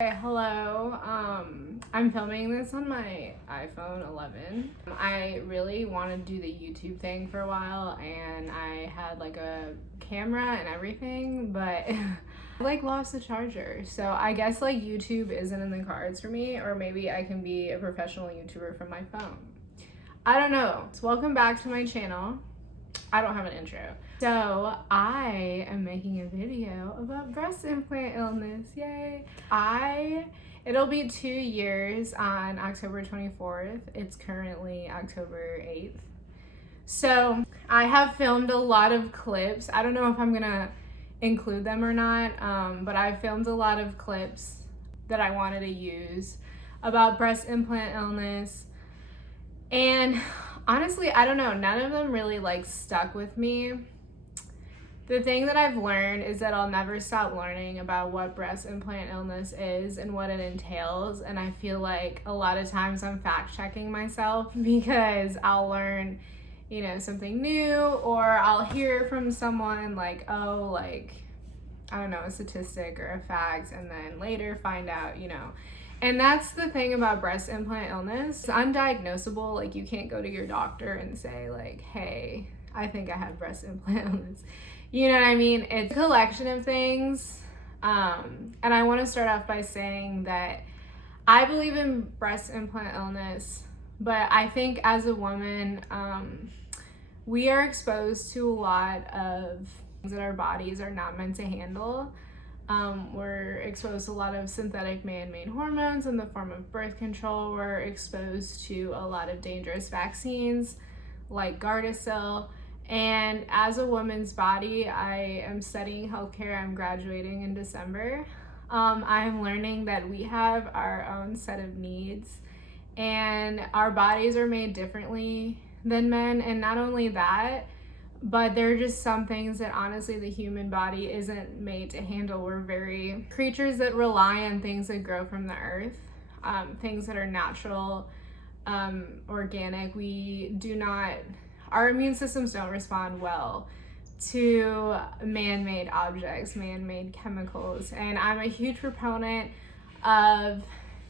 Hey, hello. I'm filming this on my iPhone 11. I really wanted to do the YouTube thing for a while, and I had like a camera and everything, but I lost the charger. So I guess YouTube isn't in the cards for me, or maybe I can be a professional YouTuber from my phone. I don't know. So welcome back to my channel. I don't have an intro. So I am making a video about breast implant illness. Yay. It'll be 2 years on October 24th. It's currently October 8th. So I have filmed a lot of clips. I don't know if I'm gonna include them or not, but I filmed a lot of clips that I wanted to use about breast implant illness. And honestly, I don't know, none of them really stuck with me. The thing that I've learned is that I'll never stop learning about what breast implant illness is and what it entails. And I feel like a lot of times I'm fact checking myself because I'll learn, something new, or I'll hear from someone I don't know, a statistic or a fact, and then later find out, And that's the thing about breast implant illness. It's undiagnosable. You can't go to your doctor and say hey, I think I have breast implant illness. You know what I mean? It's a collection of things. And I want to start off by saying that I believe in breast implant illness, but I think as a woman, we are exposed to a lot of things that our bodies are not meant to handle. We're exposed to a lot of synthetic man-made hormones in the form of birth control. We're exposed to a lot of dangerous vaccines like Gardasil. And as a woman's body, I am studying healthcare. I'm graduating in December. I'm learning that we have our own set of needs, and our bodies are made differently than men. And not only that, but there are just some things that honestly the human body isn't made to handle. We're very creatures that rely on things that grow from the earth, things that are natural, organic. Our immune systems don't respond well to man-made objects, man-made chemicals. And I'm a huge proponent of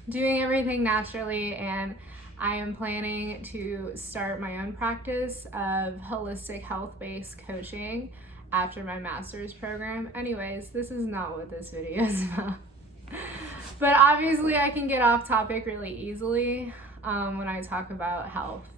doing everything naturally, and I am planning to start my own practice of holistic health-based coaching after my master's program. Anyways, this is not what this video is about. But obviously I can get off topic really easily when I talk about health.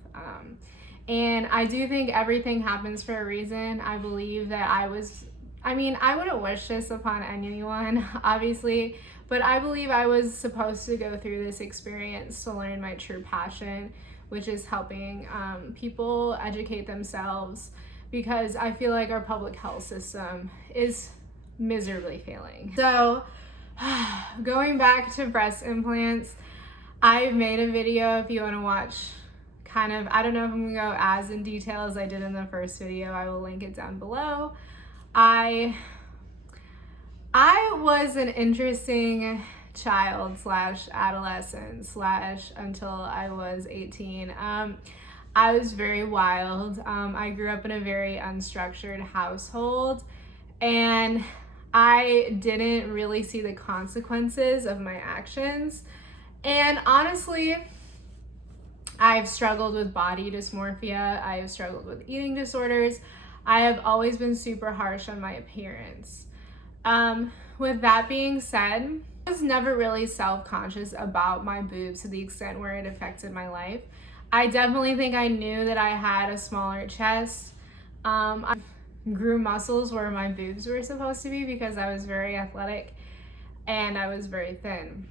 And I do think everything happens for a reason. I believe that I wouldn't wish this upon anyone, obviously, but I believe I was supposed to go through this experience to learn my true passion, which is helping people educate themselves, because I feel like our public health system is miserably failing. So going back to breast implants, I've made a video if you want to watch. I don't know if I'm gonna go as in detail as I did in the first video. I will link it down below. I was an interesting child / adolescent / until I was 18. I was very wild. I grew up in a very unstructured household, and I didn't really see the consequences of my actions. And honestly, I've struggled with body dysmorphia. I have struggled with eating disorders. I have always been super harsh on my appearance. With that being said, I was never really self-conscious about my boobs to the extent where it affected my life. I definitely think I knew that I had a smaller chest. I grew muscles where my boobs were supposed to be because I was very athletic and I was very thin.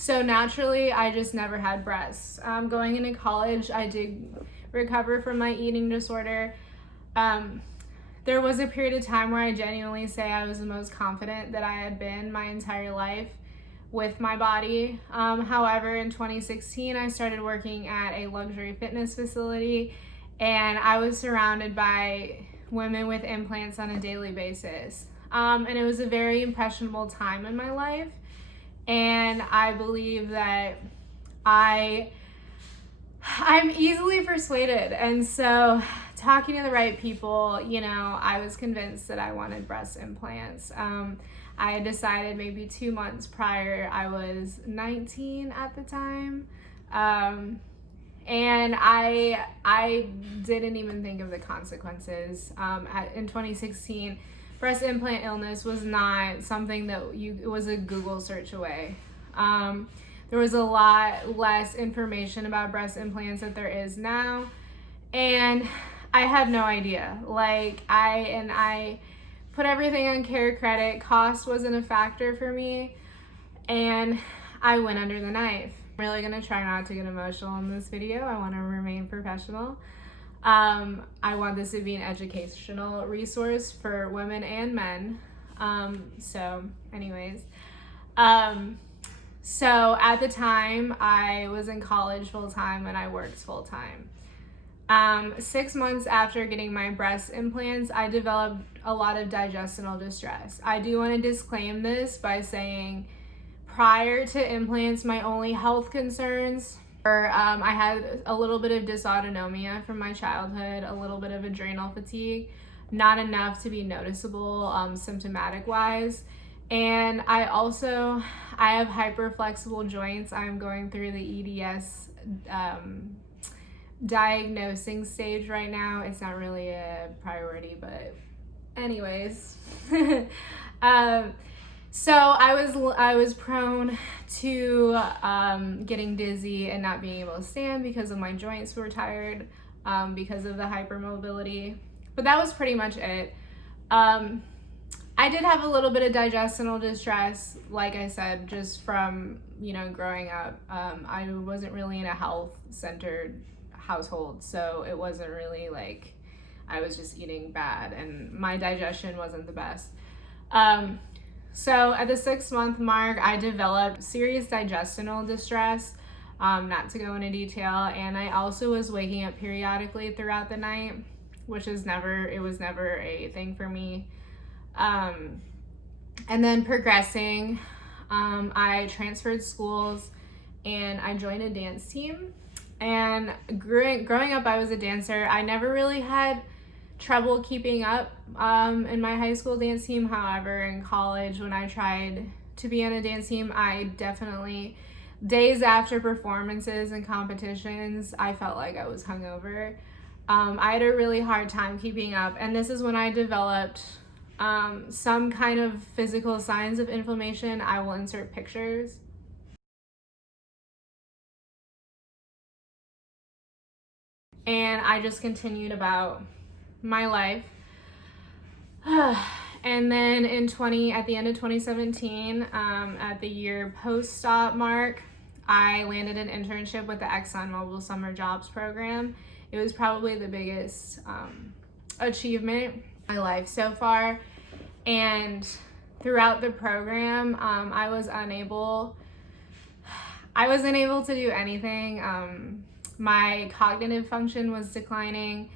So naturally, I just never had breasts. Going into college, I did recover from my eating disorder. There was a period of time where I genuinely say I was the most confident that I had been my entire life with my body. However, in 2016, I started working at a luxury fitness facility, and I was surrounded by women with implants on a daily basis. And it was a very impressionable time in my life. And I believe that I'm easily persuaded. And so talking to the right people, I was convinced that I wanted breast implants. I had decided maybe 2 months prior. I was 19 at the time. And I didn't even think of the consequences. In 2016, breast implant illness was not something that it was a Google search away. There was a lot less information about breast implants that there is now. And I had no idea. Like, I put everything on care credit. Cost wasn't a factor for me. And I went under the knife. I'm really gonna try not to get emotional in this video. I wanna remain professional. I want this to be an educational resource for women and men. So anyways, so at the time I was in college full-time and I worked full-time. 6 months after getting my breast implants, I developed a lot of digestional distress. I do want to disclaim this by saying prior to implants, my only health concerns were I had a little bit of dysautonomia from my childhood, a little bit of adrenal fatigue, not enough to be noticeable symptomatic wise. And I have hyperflexible joints. I'm going through the EDS diagnosing stage right now. It's not really a priority, but anyways. So I was prone to getting dizzy and not being able to stand because of my joints were tired because of the hypermobility. But that was pretty much it. I did have a little bit of digestional distress, like I said, just from, growing up. I wasn't really in a health-centered household, so it wasn't really like I was just eating bad and my digestion wasn't the best. So at the 6-month mark, I developed serious digestional distress, not to go into detail, and I also was waking up periodically throughout the night, which was never a thing for me. And then progressing, I transferred schools and I joined a dance team. And growing up, I was a dancer. I never really had trouble keeping up in my high school dance team. However, in college, when I tried to be on a dance team, I definitely, days after performances and competitions, I felt like I was hungover. I had a really hard time keeping up. And this is when I developed some kind of physical signs of inflammation. I will insert pictures. And I just continued about my life. And then at the end of 2017, at the year post-stop mark, I landed an internship with the ExxonMobil Summer Jobs Program. It was probably the biggest achievement in my life so far. And throughout the program, I was unable to do anything. My cognitive function was declining.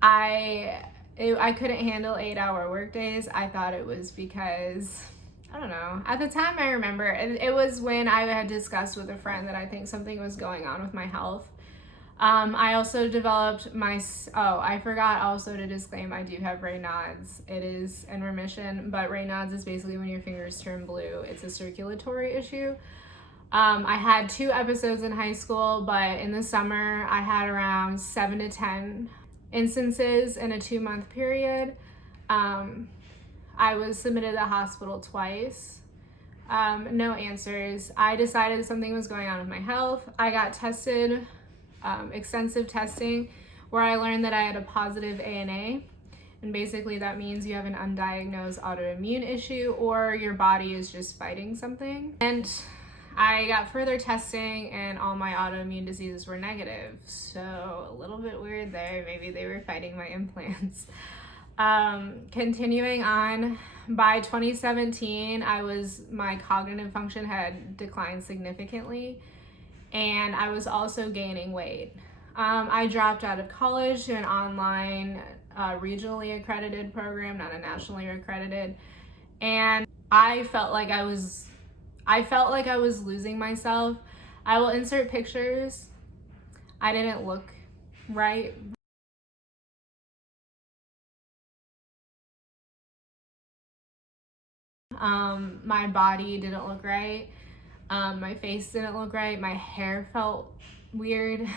I couldn't handle 8-hour workdays. I thought it was because, I don't know. At the time, I remember, it was when I had discussed with a friend that I think something was going on with my health. I also developed I forgot also to disclaim, I do have Raynaud's. It is in remission, but Raynaud's is basically when your fingers turn blue. It's a circulatory issue. I had 2 episodes in high school, but in the summer I had around 7 to 10 instances in a 2-month period. I was submitted to the hospital twice. No answers. I decided something was going on with my health. I got tested, extensive testing, where I learned that I had a positive ANA. And basically that means you have an undiagnosed autoimmune issue or your body is just fighting something. And I got further testing and all my autoimmune diseases were negative. So a little bit weird there. Maybe they were fighting my implants. Continuing on, by 2017, my cognitive function had declined significantly and I was also gaining weight. I dropped out of college to an online, regionally accredited program, not a nationally accredited. And I felt like I was losing myself. I will insert pictures. I didn't look right. My body didn't look right. My face didn't look right. My hair felt weird.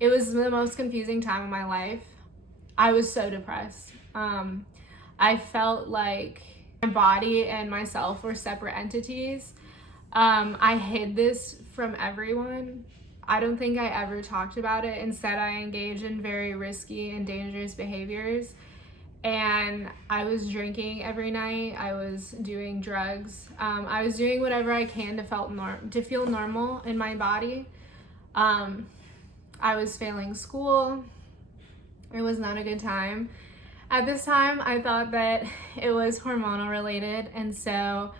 It was the most confusing time of my life. I was so depressed. I felt like my body and myself were separate entities. I hid this from everyone. I don't think I ever talked about it. Instead, I engaged in very risky and dangerous behaviors. And I was drinking every night. I was doing drugs. I was doing whatever I can to feel normal in my body. I was failing school. It was not a good time. At this time, I thought that it was hormonal related, and so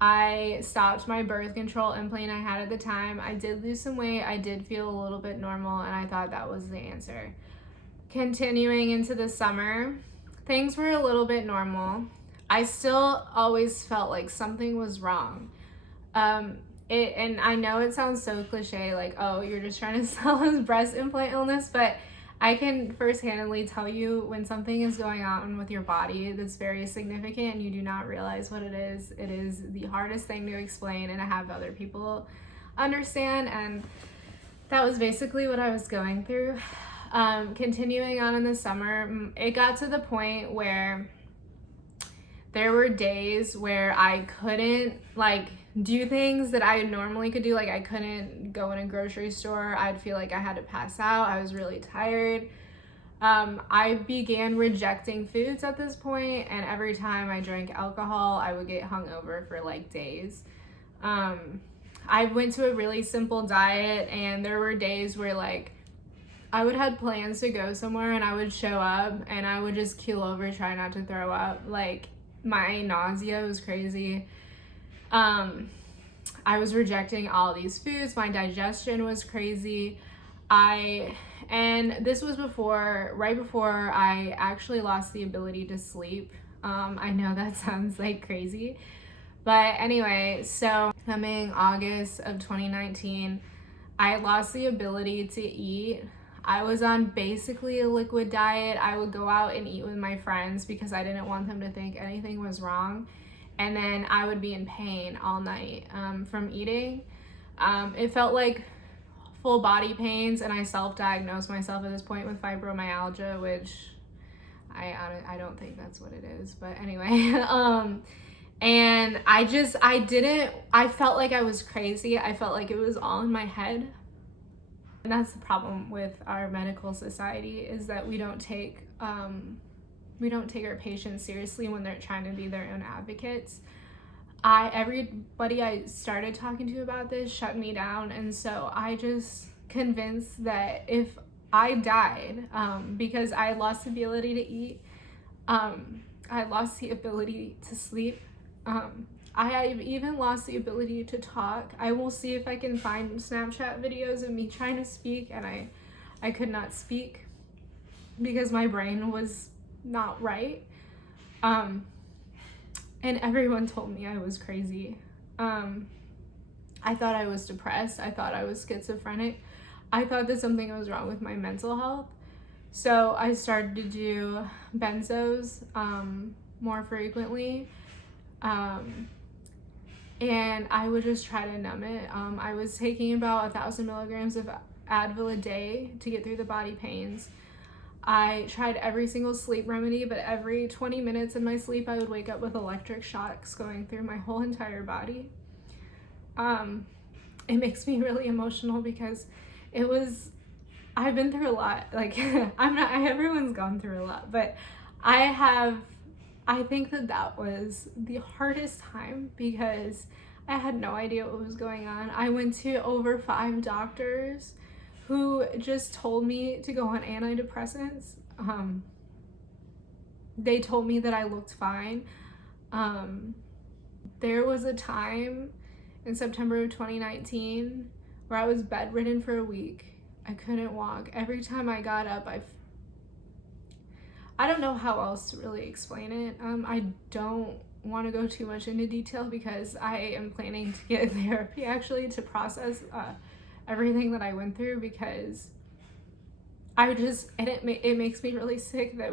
I stopped my birth control implant I had at the time. I did lose some weight. I did feel a little bit normal, and I thought that was the answer. Continuing into the summer, things were a little bit normal. I still always felt like something was wrong. And I know it sounds so cliche, like, oh, you're just trying to sell us breast implant illness, but I can first-handedly tell you when something is going on with your body that's very significant and you do not realize what it is the hardest thing to explain and to have other people understand. And that was basically what I was going through. Continuing on in the summer, it got to the point where there were days where I couldn't do things that I normally could do. Like, I couldn't go in a grocery store. I'd feel like I had to pass out. I was really tired. I began rejecting foods at this point, and every time I drank alcohol, I would get hungover for days. I went to a really simple diet, and there were days where I would have plans to go somewhere and I would show up and I would just keel over, try not to throw up. My nausea was crazy. I was rejecting all these foods. My digestion was crazy. And this was right before I actually lost the ability to sleep. I know that sounds crazy, but anyway, so coming August of 2019, I lost the ability to eat. I was on basically a liquid diet. I would go out and eat with my friends because I didn't want them to think anything was wrong. And then I would be in pain all night from eating. It felt like full body pains, and I self-diagnosed myself at this point with fibromyalgia, which I don't think that's what it is, but anyway. And I felt like I was crazy. I felt like it was all in my head. And that's the problem with our medical society, is that we don't take our patients seriously when they're trying to be their own advocates. Everybody I started talking to about this shut me down, and so I just convinced that if I died, because I lost the ability to eat, I lost the ability to sleep, I even lost the ability to talk. I will see if I can find Snapchat videos of me trying to speak, and I could not speak because my brain was not right. And everyone told me I was crazy. I thought I was depressed. I thought I was schizophrenic. I thought that something was wrong with my mental health. So I started to do benzos more frequently. And I would just try to numb it. I was taking about 1,000 milligrams of Advil a day to get through the body pains. I tried every single sleep remedy, but every 20 minutes in my sleep, I would wake up with electric shocks going through my whole entire body. It makes me really emotional because I've been through a lot. Everyone's gone through a lot, but I think that was the hardest time because I had no idea what was going on. I went to over 5 doctors who just told me to go on antidepressants. They told me that I looked fine. There was a time in September of 2019 where I was bedridden for a week. I couldn't walk. Every time I got up, I don't know how else to really explain it. I don't want to go too much into detail because I am planning to get therapy actually to process everything that I went through, because it makes me really sick that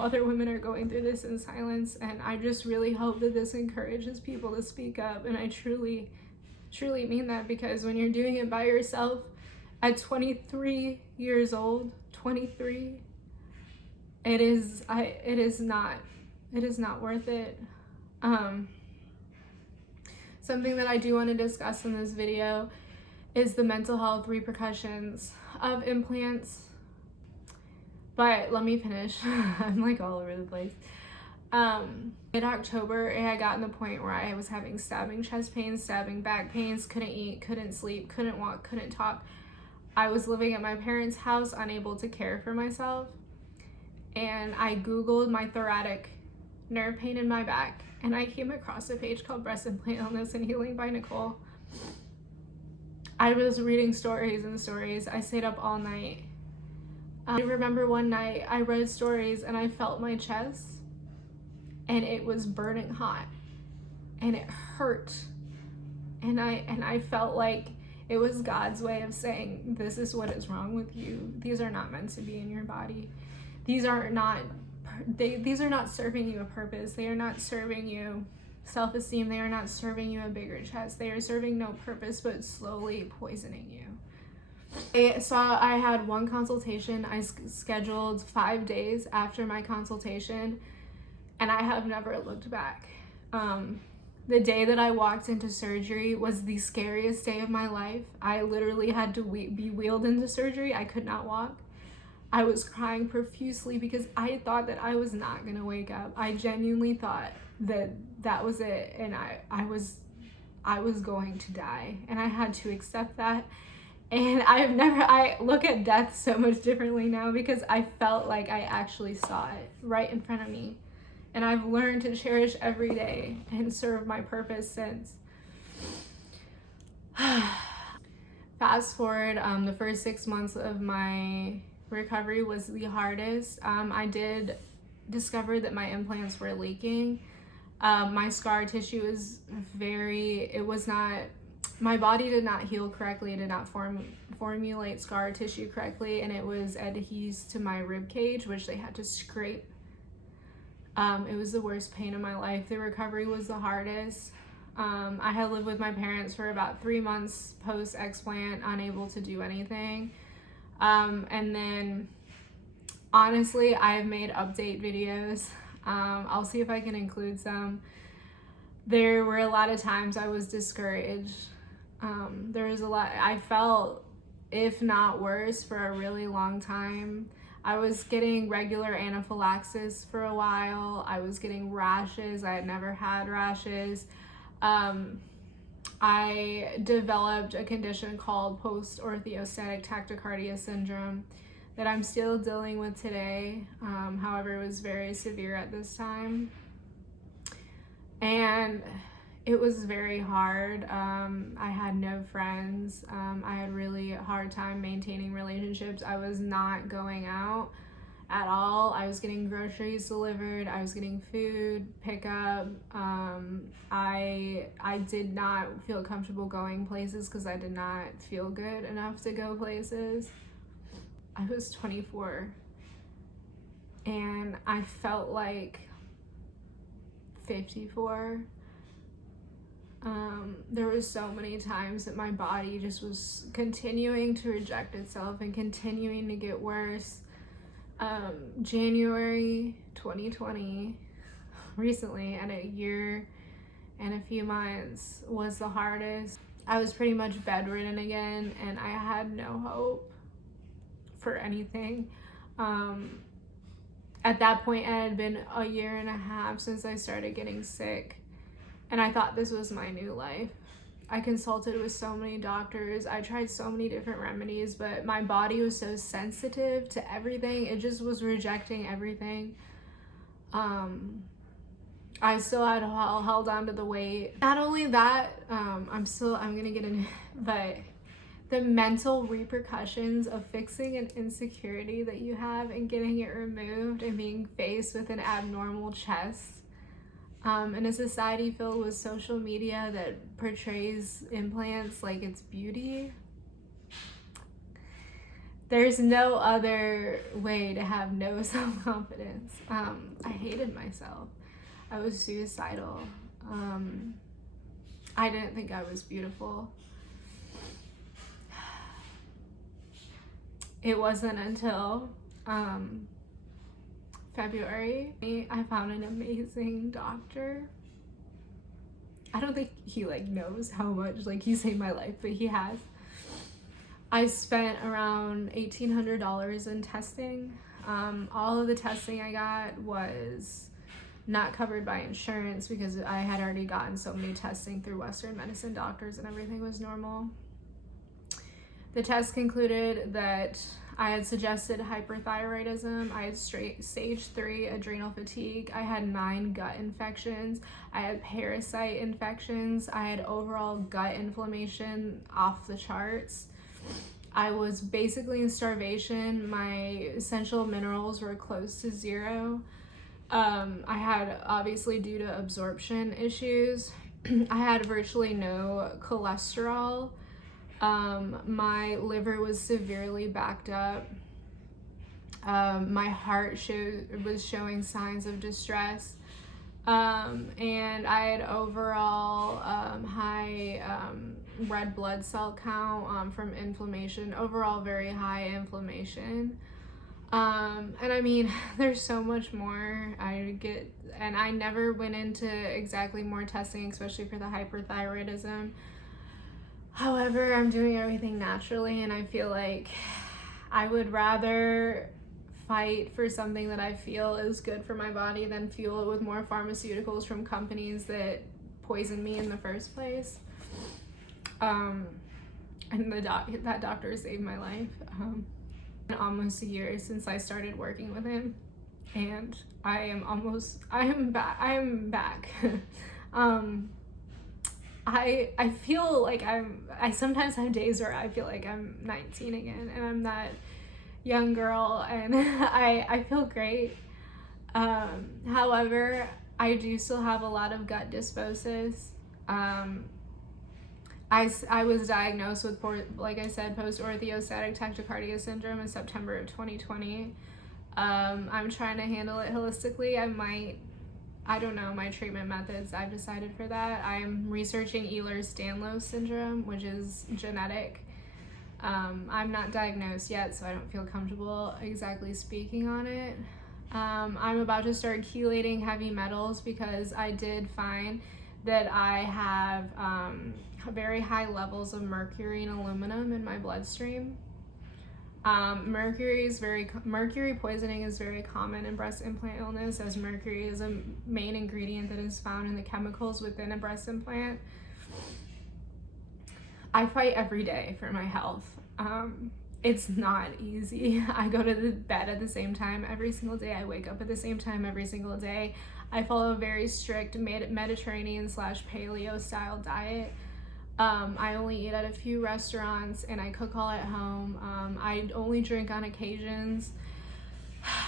other women are going through this in silence, and I just really hope that this encourages people to speak up. And I truly mean that, because when you're doing it by yourself at 23 years old, 23, it is not worth it. Something that I do want to discuss in this video is the mental health repercussions of implants. But let me finish. I'm like all over the place. Mid-October, it had gotten to the point where I was having stabbing chest pains, stabbing back pains, couldn't eat, couldn't sleep, couldn't walk, couldn't talk. I was living at my parents' house, unable to care for myself. And I Googled my thoracic nerve pain in my back, and I came across a page called Breast Implant Illness and Healing by Nicole. I was reading stories and stories. I stayed up all night. I remember one night I read stories and I felt my chest and it was burning hot and it hurt. And I felt like it was God's way of saying, this is what is wrong with you. These are not meant to be in your body. These are not serving you a purpose. They are not serving you self-esteem. They are not serving you a bigger chest. They are serving no purpose but slowly poisoning you. I had one consultation. I scheduled 5 days after my consultation, and I have never looked back. The day that I walked into surgery was the scariest day of my life. I literally had to be wheeled into surgery. I could not walk. I was crying profusely because I thought that I was not gonna wake up. I genuinely thought that was it, and I was going to die, and I had to accept that. And I look at death so much differently now because I felt like I actually saw it right in front of me. And I've learned to cherish every day and serve my purpose since. Fast forward, the first 6 months of my recovery was the hardest. I did discover that my implants were leaking. My scar tissue is my body did not heal correctly. It did not formulate scar tissue correctly, and it was adhesed to my rib cage, which they had to scrape. It was the worst pain of my life. The recovery was the hardest. I had lived with my parents for about 3 months post-explant, unable to do anything. And then, honestly, I've made update videos. I'll see if I can include some. There were a lot of times I was discouraged. There was a lot, I felt, if not worse, for a really long time. I was getting regular anaphylaxis for a while. I was getting rashes. I had never had rashes. I developed a condition called post-orthostatic tachycardia syndrome that I'm still dealing with today. However, it was very severe at this time. And it was very hard. I had no friends. I had really hard time maintaining relationships. I was not going out at all. I was getting groceries delivered. I was getting food pickup. I did not feel comfortable going places because I did not feel good enough to go places. I was 24 and I felt like 54. There was so many times that my body just was continuing to reject itself and continuing to get worse. January 2020, recently, and a year and a few months was the hardest. I was pretty much bedridden again, and I had no hope for anything. At that point, it had been a year and a half since I started getting sick, and I thought this was my new life. I consulted with so many doctors. I tried so many different remedies, but my body was so sensitive to everything. It just was rejecting everything. I still had held on to the weight. Not only that, I'm gonna get in, but the mental repercussions of fixing an insecurity that you have and getting it removed and being faced with an abnormal chest. In a society filled with social media that portrays implants like it's beauty, there's no other way to have no self-confidence. I hated myself. I was suicidal. I didn't think I was beautiful. It wasn't until February I found an amazing doctor. I don't think he like knows how much like he saved my life, but he has. I spent around $1,800 in testing. All of the testing I got was not covered by insurance because I had already gotten so many testing through Western medicine doctors and everything was normal. The test concluded that I had suggested hyperthyroidism, I had stage 3 adrenal fatigue, I had 9 gut infections, I had parasite infections, I had overall gut inflammation off the charts. I was basically in starvation. My essential minerals were close to 0. I had, obviously due to absorption issues, I had virtually no cholesterol. My liver was severely backed up. My heart was showing signs of distress. And I had overall high red blood cell count from inflammation, overall very high inflammation. And I mean, there's so much more and I never went into exactly more testing, especially for the hyperthyroidism. However, I'm doing everything naturally, and I feel like I would rather fight for something that I feel is good for my body than fuel it with more pharmaceuticals from companies that poisoned me in the first place. And that doctor saved my life. Almost a year since I started working with him, and I am back. I feel like I sometimes have days where I feel like I'm 19 again, and I'm that young girl, and I feel great. However, I do still have a lot of gut dysbiosis. I was diagnosed with, like I said, post-orthostatic tachycardia syndrome in September of 2020. I'm trying to handle it holistically. I don't know my treatment methods. I've decided for that. I'm researching Ehlers-Danlos syndrome, which is genetic. I'm not diagnosed yet, so I don't feel comfortable exactly speaking on it. I'm about to start chelating heavy metals because I did find that I have very high levels of mercury and aluminum in my bloodstream. Mercury poisoning is very common in breast implant illness, as mercury is a main ingredient that is found in the chemicals within a breast implant. I fight every day for my health. It's not easy. I go to the bed at the same time every single day. I wake up at the same time every single day. I follow a very strict Mediterranean/paleo style diet. I only eat at a few restaurants, and I cook all at home. I only drink on occasions.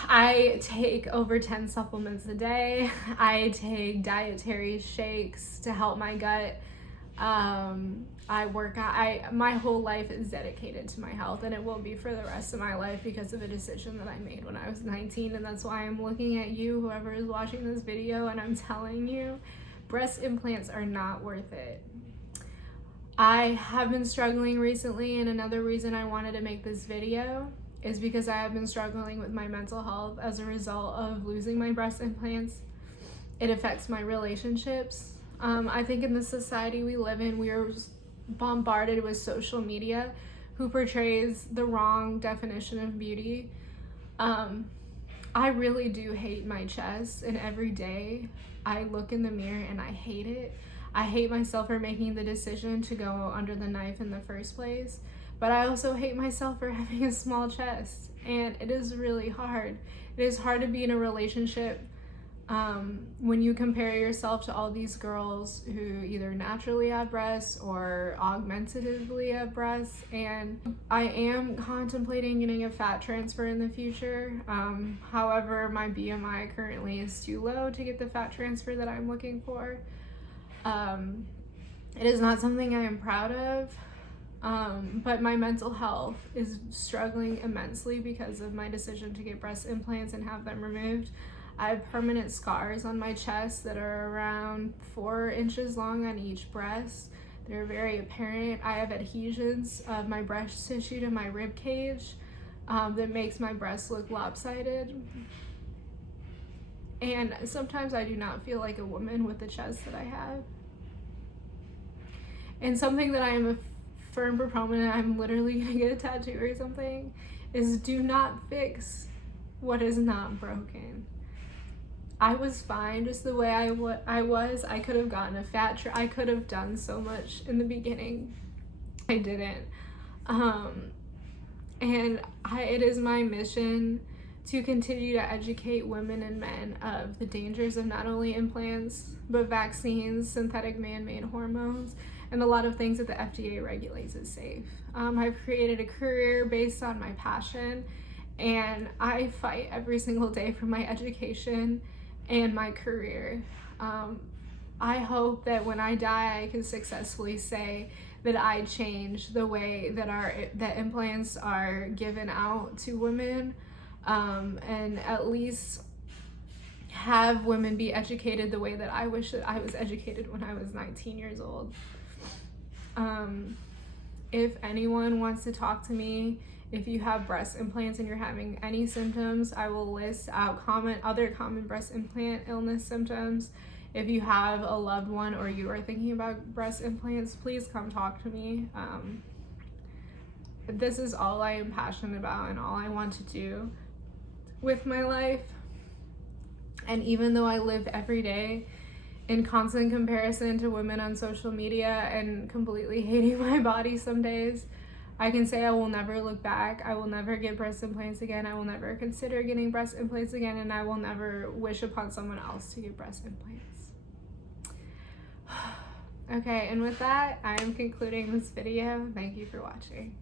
I take over 10 supplements a day. I take dietary shakes to help my gut. I work out. My whole life is dedicated to my health, and it will be for the rest of my life because of a decision that I made when I was 19, and that's why I'm looking at you, whoever is watching this video, and I'm telling you, breast implants are not worth it. I have been struggling recently, and another reason I wanted to make this video is because I have been struggling with my mental health as a result of losing my breast implants. It affects my relationships. I think in the society we live in, we are bombarded with social media who portrays the wrong definition of beauty. I really do hate my chest, and every day I look in the mirror and I hate it. I hate myself for making the decision to go under the knife in the first place, but I also hate myself for having a small chest, and it is really hard. It is hard to be in a relationship when you compare yourself to all these girls who either naturally have breasts or augmentatively have breasts, and I am contemplating getting a fat transfer in the future. However, my BMI currently is too low to get the fat transfer that I'm looking for. It is not something I am proud of. But my mental health is struggling immensely because of my decision to get breast implants and have them removed. I have permanent scars on my chest that are around 4 inches long on each breast. They're very apparent. I have adhesions of my breast tissue to my rib cage that makes my breast look lopsided. And sometimes I do not feel like a woman with the chest that I have. And something that I am a firm proponent, I'm literally gonna get a tattoo or something, is do not fix what is not broken. I was fine just the way I was. I could have gotten a fat I could have done so much in the beginning. I didn't. And it is my mission to continue to educate women and men of the dangers of not only implants, but vaccines, synthetic man-made hormones, and a lot of things that the FDA regulates as safe. I've created a career based on my passion, and I fight every single day for my education and my career. I hope that when I die, I can successfully say that I changed the way that implants are given out to women, and at least have women be educated the way that I wish that I was educated when I was 19 years old. If anyone wants to talk to me, if you have breast implants and you're having any symptoms, I will list out other common breast implant illness symptoms. If you have a loved one or you are thinking about breast implants, please come talk to me. This is all I am passionate about and all I want to do with my life. And even though I live every day in constant comparison to women on social media and completely hating my body some days, I can say I will never look back. I will never get breast implants again. I will never consider getting breast implants again, and I will never wish upon someone else to get breast implants. Okay, and with that, I am concluding this video. Thank you for watching.